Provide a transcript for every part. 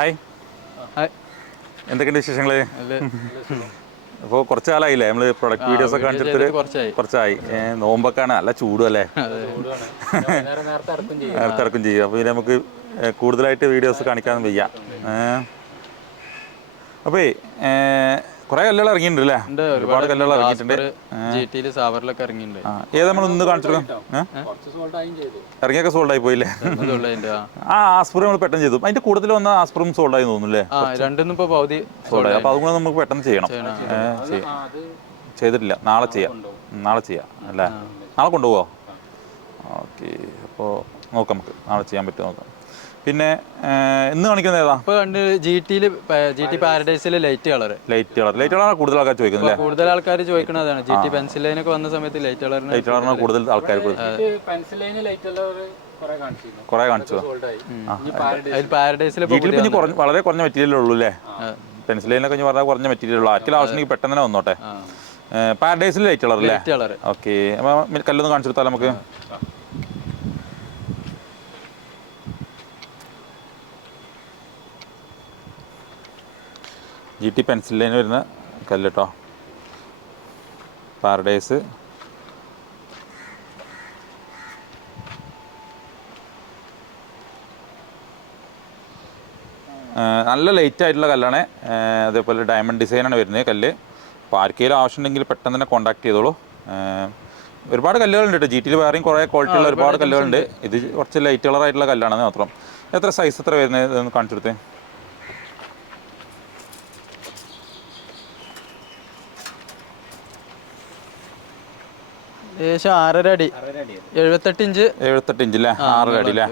Hi, എന്തൊക്കെയുണ്ട് വിശേഷങ്ങൾ? അപ്പോൾ കുറച്ച് കാലമായില്ലേ നമ്മൾ പ്രൊഡക്റ്റ് വീഡിയോസ് ഒക്കെ കാണിച്ചിട്ട്? കുറച്ചായി. നോമ്പൊക്കെയാണ്, നല്ല ചൂടും അല്ലേ, നേരത്തെ ഇറക്കും ചെയ്യും. അപ്പോൾ ഇനി നമുക്ക് കൂടുതലായിട്ട് വീഡിയോസ് കാണിക്കാനും വയ്യ. അപ്പോൾ കുറേ കല്ലുകൾ ഇറങ്ങിയിട്ടുണ്ട് അല്ലേ? ഒരുപാട് കല്ലുകൾ ഇറങ്ങിയിട്ടുണ്ട്. ഏത് നമ്മൾ ഇന്ന് കാണിച്ചെടുക്കാം? ഇറങ്ങിയൊക്കെ സോൾഡ് ആയി പോയില്ലേ? ആസ്പുറം നമ്മൾ പെട്ടെന്ന് ചെയ്തു. അതിന്റെ കൂടുതൽ വന്ന ആസ്പുറം സോൾഡ് ആയി തോന്നുന്നില്ലേ? സോൾഡ് ആയി. അപ്പോൾ അതുകൊണ്ട് നമുക്ക് പെട്ടെന്ന് ചെയ്യണം. ചെയ്തിട്ടില്ല, നാളെ ചെയ്യാം അല്ലേ? നാളെ കൊണ്ടുപോകോ? ഓക്കെ, അപ്പോൾ നോക്കാം, നമുക്ക് നാളെ ചെയ്യാൻ പറ്റുമോ നോക്കാം. പിന്നെ ഇന്ന് കാണിക്കുന്നത് ഏതാ? ജി ടി പാരഡൈസിലെ ലൈറ്റ് കളറാണ് കൂടുതൽ ആൾക്കാർ ചോദിക്കുന്നത്. കൂടുതൽ ആൾക്കാർ ചോദിക്കുന്നതാണ്. ജി ടി പെൻസിൽ ലൈനൊക്കെ വന്ന സമയത്ത് ലൈറ്റ് കളറാണ് കൂടുതൽ ആൾക്കാർ കുറെ കാണിച്ചു. പാരഡൈസിൽ വളരെ കുറഞ്ഞ മെറ്റീരിയലേ ഉള്ളൂ അല്ലേ? പെൻസിൽ ലൈനൊക്കെ പറഞ്ഞാൽ കുറഞ്ഞ മെറ്റീരിയൽ ഉള്ളൂ. ആർക്കെങ്കിലും ആവശ്യമെങ്കിൽ പെട്ടെന്ന് തന്നെ വന്നോട്ടെ. പാരഡൈസിൽ ലൈറ്റ് കളർ അല്ലേ? ഓക്കെ, അപ്പോൾ കല്ലൊന്ന് കാണിച്ചു കൊടുത്താൽ നമുക്ക്. ജി ടി പെൻസിൽ ലൈന് വരുന്ന കല്ല് കേട്ടോ, പാരഡൈസ്. നല്ല ലൈറ്റ് ആയിട്ടുള്ള കല്ലാണ്. അതേപോലെ ഡയമണ്ട് ഡിസൈനാണ് വരുന്നത് കല്ല്. അപ്പോൾ ആർക്കെങ്കിലും ആവശ്യമുണ്ടെങ്കിൽ പെട്ടെന്ന് തന്നെ കോൺടാക്ട് ചെയ്തോളൂ. ഒരുപാട് കല്ലുകളുണ്ട് കേട്ടോ, ജി ടിയിൽ വേറെയും കുറേ ക്വാളിറ്റിയുള്ള ഒരുപാട് കല്ലുകളുണ്ട്. ഇത് കുറച്ച് ലൈറ്റ് കളറായിട്ടുള്ള കല്ലാണെന്ന് മാത്രം. എത്ര സൈസ് എത്ര വരുന്നത് ഒന്ന് കാണിച്ചു കൊടുത്തേ. ഏകദേശം 6.5 അടി, 78 ഇഞ്ച്. 78 ഇഞ്ച് അല്ലേ? 6.5 അടി അല്ലേ?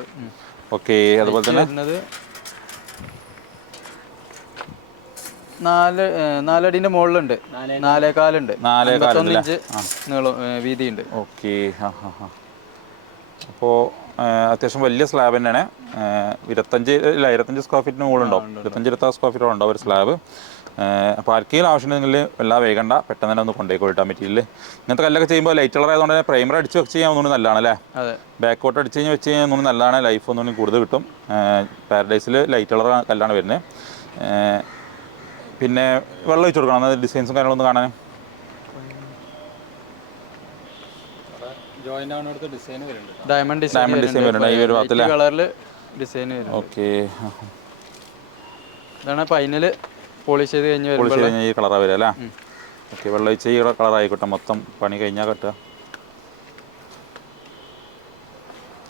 ഓക്കെ, അതുപോലെ തന്നെ 4 അടിന്റെ മുകളിലുണ്ട്, 4.25 ഉണ്ട്, 51 ഇഞ്ച് നീളം വീതിയുണ്ട്. ഓക്കെ, അപ്പോൾ അത്യാവശ്യം വലിയ സ്ലാബ് തന്നെയാണ്. 25 സ്ക്വയർ ഫീറ്റിന് മുകളുണ്ടാവും, 25-26 സ്ക്വയർ ഫീറ്റോളം ഉണ്ടാവും ഒരു സ്ലാബ്. അപ്പോൾ ആർക്കെങ്കിലും ആവശ്യമുണ്ടെങ്കിൽ എല്ലാം വേഗണ്ട, പെട്ടെന്ന് തന്നെ ഒന്ന് കൊണ്ടുപോയിട്ടാൻ പറ്റിയില്ലേ. ഇങ്ങനത്തെ കല്ലൊക്കെ ചെയ്യുമ്പോൾ ലൈറ്റ് കളർ ആയതുകൊണ്ട് തന്നെ പ്രൈമർ അടിച്ച് വെച്ച് ചെയ്യാൻ ഒന്നുകൂടി നല്ലതാണ് അല്ലേ? ബാക്ക് കോട്ട് അടിച്ച് കഴിഞ്ഞാൽ വെച്ച് കഴിഞ്ഞാൽ ഒന്നുകൂടി നല്ലതാണ്, ലൈഫ് ഒന്നുകൂടി കൂടുതൽ കിട്ടും. പാരഡൈസിൽ ലൈറ്റ് കളർ കല്ലാണ് വരുന്നത്. പിന്നെ വെള്ളം ഒഴിച്ച് കൊടുക്കണം, അതായത് ഡിസൈൻസും കാര്യങ്ങളൊന്നും കാണാൻ. ഡയമണ്ട് ഡിസൈൻ വരുന്നുണ്ട് ഈ ഒരു ഭാഗത്തിൽ. ഓക്കെ, ഇതാണ് ഫൈനൽ പോളിഷ് ചെയ്ത് കഴിഞ്ഞാൽ ഈ കളറാണ് വരിക അല്ലേ? ഓക്കെ, വെള്ളം ഒഴിച്ച് ഈ കളറായിക്കോട്ടെ. മൊത്തം പണി കഴിഞ്ഞാൽ കട്ടുക.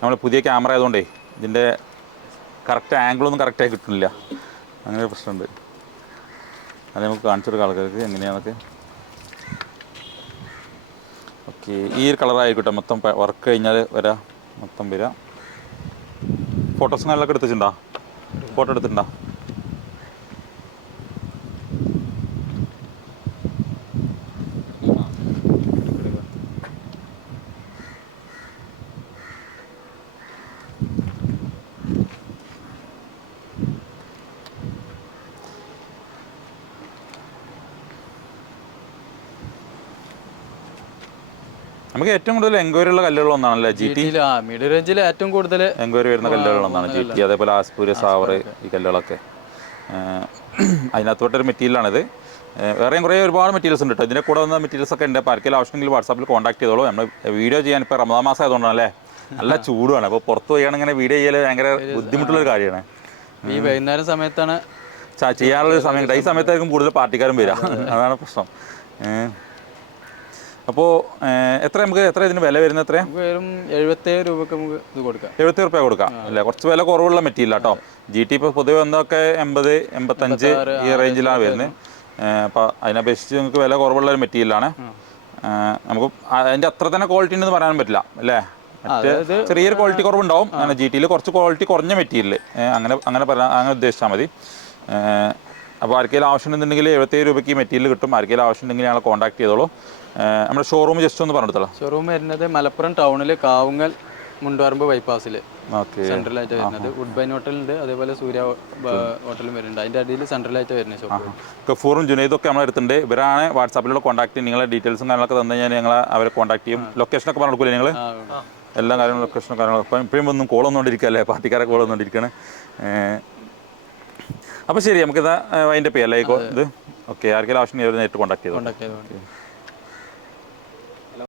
നമ്മൾ പുതിയ ക്യാമറ ആയതുകൊണ്ടേ ഇതിൻ്റെ കറക്റ്റ് ആംഗിളൊന്നും കറക്റ്റായി കിട്ടുന്നില്ല, അങ്ങനെ ഒരു പ്രശ്നമുണ്ട്. അത് നമുക്ക് കാണിച്ചു കൊടുക്കാം ആൾക്കാർക്ക് എങ്ങനെയാണെന്നൊക്കെ. ഓക്കെ, ഈ ഒരു കളറായിക്കോട്ടെ. മൊത്തം വർക്ക് കഴിഞ്ഞാൽ മൊത്തം വരാം. ഫോട്ടോസും കാര്യങ്ങളൊക്കെ എടുത്തിട്ടുണ്ടോ? ഫോട്ടോ എടുത്തിട്ടുണ്ടോ? നമുക്ക് ഏറ്റവും കൂടുതൽ എൻക്വയറി ഉള്ള കല്ലുകൾ ഒന്നാണല്ലേ ജി ടി? മിഡ് റേഞ്ചിൽ ഏറ്റവും കൂടുതൽ എൻക്വയറി വരുന്ന കല്ലുകൾ ഒന്നാണ് ജി ടി. അതേപോലെ ആസ്പൂര്, സാവർ, ഈ കല്ലുകളൊക്കെ അതിനകത്തോട്ടൊരു മെറ്റീരിയലാണിത്. വേറെയും കുറേ ഒരുപാട് മെറ്റീരിയൽസ് ഉണ്ട് കേട്ടോ. ഇതിൻ്റെ കൂടെ വന്ന മെറ്റീരിയൽസ് ഒക്കെ ഉണ്ട്. ആർക്കെങ്കിലും ആവശ്യമെങ്കിൽ വാട്സാപ്പിൽ കോൺടാക്ട് ചെയ്തോളൂ. നമ്മൾ വീഡിയോ ചെയ്യാൻ ഇപ്പോൾ റമദാൻ മാസം ആയതുകൊണ്ടാണല്ലേ, നല്ല ചൂടുമാണ്. അപ്പോൾ പുറത്ത് പോയാണ് ഇങ്ങനെ വീഡിയോ ചെയ്യൽ ഭയങ്കര ബുദ്ധിമുട്ടുള്ളൊരു കാര്യമാണ്. ഈ വൈകുന്നേരം സമയത്താണ് ചെയ്യാനുള്ളൊരു സമയം കിട്ടുക. ഈ സമയത്തായിരിക്കും കൂടുതൽ പാർട്ടിക്കാരും വരിക, അതാണ് പ്രശ്നം. അപ്പോൾ എത്ര ഇതിന് വില വരുന്നത്? എത്രയാണ്? 77 രൂപക്ക് നമുക്ക് ഇത് കൊടുക്കാം. 77 രൂപ കൊടുക്കാം അല്ലേ? കുറച്ച് വില കുറവുള്ള മെറ്റീരിയൽ കേട്ടോ. ജി ടി ഇപ്പോൾ പൊതുവെ വന്നതൊക്കെ 80-85 ഈ റേഞ്ചിലാണ് വരുന്നത്. അപ്പോൾ അതിനപേക്ഷിച്ച് നിങ്ങൾക്ക് വില കുറവുള്ള ഒരു മെറ്റീരിയലാണ്. നമുക്ക് അതിൻ്റെ അത്ര തന്നെ ക്വാളിറ്റി ഉണ്ടെന്ന് പറയാൻ പറ്റില്ല അല്ലേ? ചെറിയൊരു ക്വാളിറ്റി കുറവുണ്ടാവും. അങ്ങനെ ജി ടിയിൽ കുറച്ച് ക്വാളിറ്റി കുറഞ്ഞ മെറ്റീരിയൽ അങ്ങനെ ഉദ്ദേശിച്ചാൽ മതി. അപ്പോൾ ആർക്കെങ്കിലും ആവശ്യമുണ്ടെന്നുണ്ടെങ്കിൽ 77 രൂപയ്ക്ക് മെറ്റീരിയൽ കിട്ടും. ആർക്കെങ്കിലും ആവശ്യമുണ്ടെങ്കിൽ ഞങ്ങൾ കോൺടാക്ട് ചെയ്തോളൂ. നമ്മുടെ ഷോറൂം ജസ്റ്റ് ഒന്ന് പറഞ്ഞെടുത്തോളാം. ഷോറൂം വരുന്നത് മലപ്പുറം ടൗണിൽ കാവുങ്ങൽ മുണ്ടുപറമ്പ് ബൈപ്പാസിൽ സെൻട്രലായിട്ട് വരുന്നത്. വുഡ് ബൈൻ ഹോട്ടലുണ്ട്, അതേപോലെ സൂര്യ ഹോട്ടലും വരുന്നുണ്ട്. അതിൻ്റെ അടിയിൽ സെൻട്രലായിട്ട് വരുന്നത് ഷോപ്പ്. ഗഫൂറും ജുനൈദൊക്കെ നമ്മുടെ അടുത്തുണ്ട്. ഇവരാണ് വാട്സാപ്പിലുള്ള കോൺടാക്ട്. നിങ്ങളെ ഡീറ്റെയിൽസും കാര്യങ്ങളൊക്കെ തന്നു കഴിഞ്ഞാൽ ഞങ്ങൾ അവരെ കോൺടാക്ട് ചെയ്യും. ലൊക്കേഷനൊക്കെ പറഞ്ഞു കൊടുക്കില്ലേ നിങ്ങൾ? എല്ലാ കാര്യങ്ങളും ലൊക്കേഷനും കാര്യങ്ങളും. അപ്പം ഇപ്പോഴും ഒന്നും കോൾ വന്നുകൊണ്ടിരിക്കുകയല്ലേ, പാർട്ടിക്കാരെ കോൾ വന്നുകൊണ്ടിരിക്കുകയാണ്. അപ്പോൾ ശരി നമുക്ക് ഇതാ അതിൻ്റെ പേ അല്ലേ ഇത് ഓക്കെ ആർക്കെങ്കിലും ആവശ്യം നേരിട്ട് കോൺടാക്ട് ചെയ്തോ. കോൺടാക്ട് ചെയ്തോളൂ.